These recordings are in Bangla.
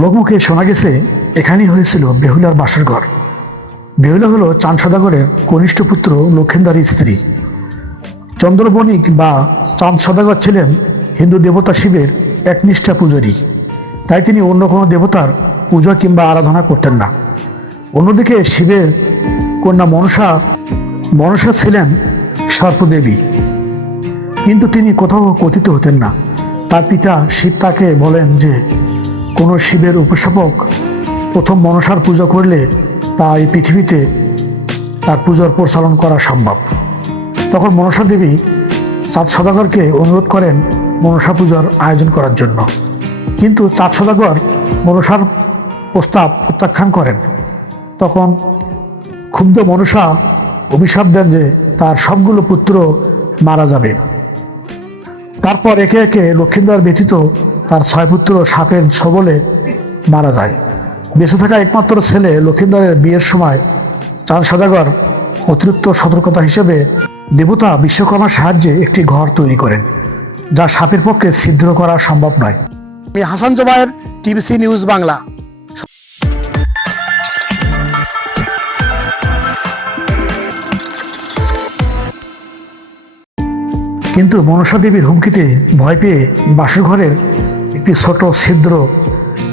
লোকমুখে শোনা গেছে, এখানেই হয়েছিল বেহুলার বাসর ঘর। বেহুলা হলো চাঁদ সদাগরের কনিষ্ঠ পুত্র লক্ষিন্দারের স্ত্রী। চন্দ্রবণিক বা চাঁদ সদাগর ছিলেন হিন্দু দেবতা শিবের একনিষ্ঠা পূজারী। তাই তিনি অন্য কোনো দেবতার পূজা কিংবা আরাধনা করতেন না। অন্যদিকে শিবের কন্যা মনসা মনসা ছিলেন সর্পদেবী। কিন্তু তিনি কোথাও কথিত হতেন না। তার পিতা শিব তাকে বলেন যে কোনো শিবের উপস্থাপক প্রথম মনসার পূজা করলে তা এই পৃথিবীতে তার পূজার প্রচলন করা সম্ভব। তখন মনসা দেবী চাঁদ সদাগরকে অনুরোধ করেন মনসা পূজার আয়োজন করার জন্য। কিন্তু চাঁদ সদাগর মনসার প্রস্তাব প্রত্যাখ্যান করেন। তখন ক্ষুব্ধ মনসা অভিশাপ দেন যে তার সবগুলো পুত্র মারা যাবে। তারপর একে একে লক্ষিন্দর ব্যতীত তার ছয় পুত্র সাপের সবলে মারা যায়। বেঁচে থাকা একমাত্র ছেলে লক্ষিন্দরের বিয়ের সময় চাঁদ সদাগর অতিরিক্ত সতর্কতা হিসেবে দেবতা বিশ্বকর্মার সাহায্যে একটি ঘর তৈরি করেন, যা সাপের পক্ষে ছিদ্র করা সম্ভব নয়। আমি হাসান জোবায়ের টিভিসি নিউজ বাংলা। কিন্তু মনসা দেবীর হুমকিতে ভয় পেয়ে বাসর ঘরের একটি ছোট ছিদ্র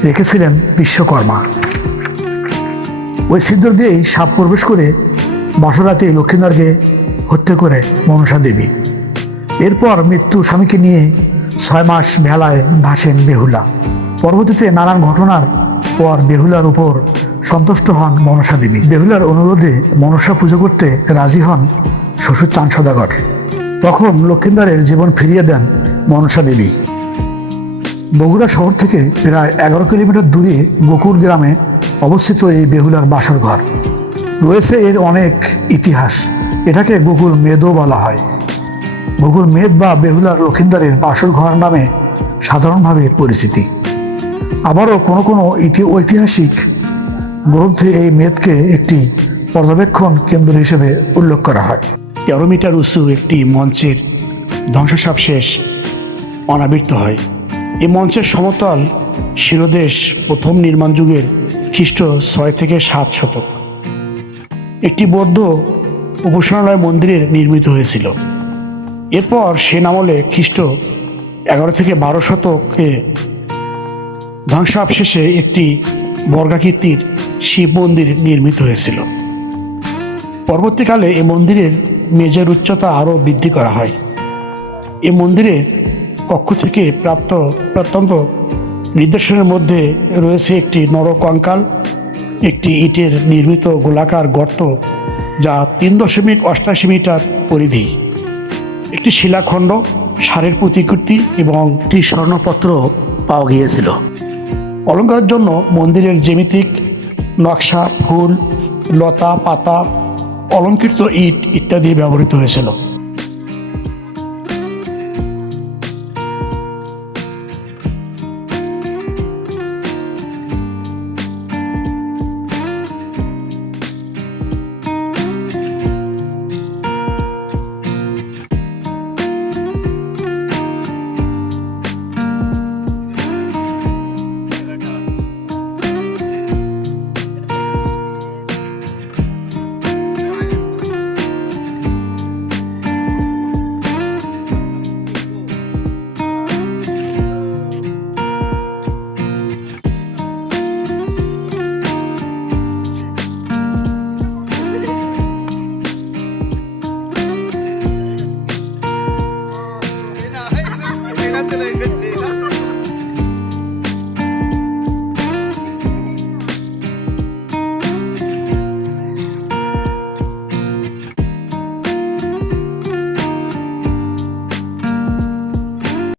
রেখেছিলেন বিশ্বকর্মা। ওই ছিদ্র দিয়েই সাপ প্রবেশ করে বাসরাতে লক্ষ্মীনারকে হত্যা করে মনসা দেবী। এরপর মৃত্যু স্বামীকে নিয়ে ছয় মাস ভেলায় ভাসেন বেহুলা। পরবর্তীতে নানান ঘটনার পর বেহুলার উপর সন্তুষ্ট হন মনসা দেবী। বেহুলার অনুরোধে মনসা পুজো করতে রাজি হন শ্বশুর চান সদাগর তখন লক্ষিন্দারের জীবন ফিরিয়ে দেন মনসা দেবী। বগুড়া শহর থেকে প্রায় এগারো কিলোমিটার দূরে গোকুর গ্রামে অবস্থিত এই বেহুলার বাসর ঘর। রয়েছে এর অনেক ইতিহাস। এটাকে গোকুল মেদও বলা হয়। গোকুল মেদ বা বেহুলার লক্ষিন্দারের বাসর ঘর নামে সাধারণভাবে পরিচিতি। আবারও কোনো কোনো ইতি- ঐতিহাসিক গ্রন্থে এই মেদকে একটি পর্যবেক্ষণ কেন্দ্র হিসেবে উল্লেখ করা হয়। তেরো মিটার উঁচু একটি মঞ্চের ধ্বংসসাবশেষ অনাবৃত হয়। এই মঞ্চের সমতল শিরদেশ প্রথম নির্মাণ যুগের খ্রিস্ট ছয় থেকে সাত শতক। একটি বৌদ্ধ উপাসনালয় মন্দিরের নির্মিত হয়েছিল। এরপর সেন আমলে খ্রিস্ট এগারো থেকে বারো শতকে ধ্বংসাবশেষে একটি বর্গাকৃতির শিব মন্দির নির্মিত হয়েছিল। পরবর্তীকালে এ মন্দিরের মেজের উচ্চতা আরও বৃদ্ধি করা হয়। এই মন্দিরের কক্ষ থেকে প্রাপ্ত প্রত্যন্ত নির্দেশনের মধ্যে রয়েছে একটি নরকঙ্কাল একটি ইটের নির্মিত গোলাকার গর্ত যা তিন দশমিক অষ্টাশি মিটার পরিধি। একটি শিলাখণ্ড, সারের প্রতিকৃতি এবং একটি স্বর্ণপত্র পাওয়া গিয়েছিল। অলঙ্কারের জন্য মন্দিরের জ্যামিতিক নকশা, ফুল, লতা, পাতা, অলঙ্কৃত ইট ইত্যাদি ব্যবহৃত হয়েছিল।